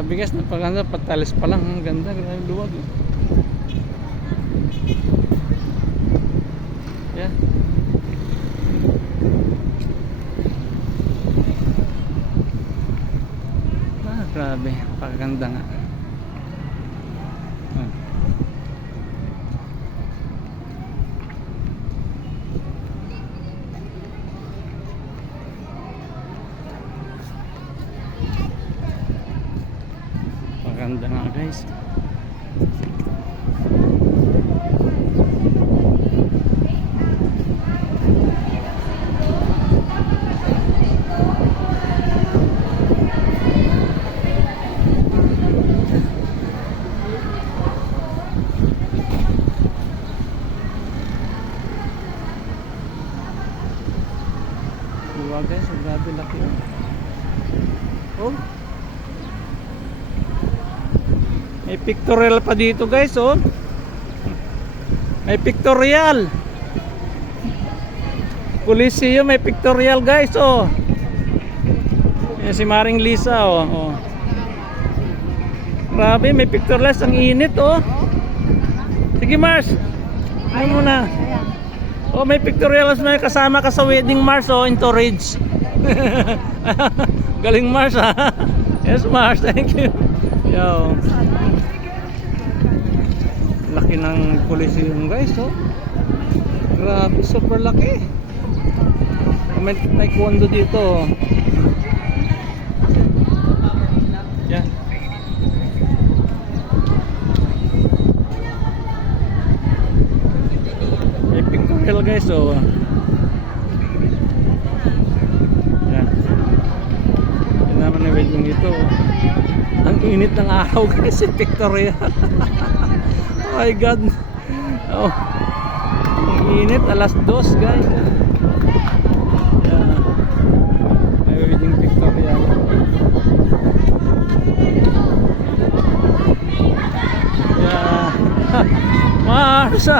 Grabe guys, napaganda, patalis pa lang, ang ganda, grabe luwag. Yeah. Grabe, paganda nga. Paganda nga guys. Diba guys, grabe laki oh. May pictorial pa dito guys oh. May pictorial. Coliseum may pictorial guys oh. Yan si Maring Lisa oh. Oh. Grabe may pictorial, ang init oh. Sige Mars. Ano muna? Oh, may pictorials, may kasama ka sa wedding Mars oh, in Torridge. Galing Mars ha. Yes Mars, thank you. Yo. Laki ng Coliseum guys oh. Grabe, super laki. May taekwondo dito oh. Yeah. Pictorial guys so yan. Yan naman na wedding dito. Ang init ng araw guys, pictorial. Oh my god. Oh. Ang init, alas 2 guys. Yan. May wedding pictorial. Yeah. Mars.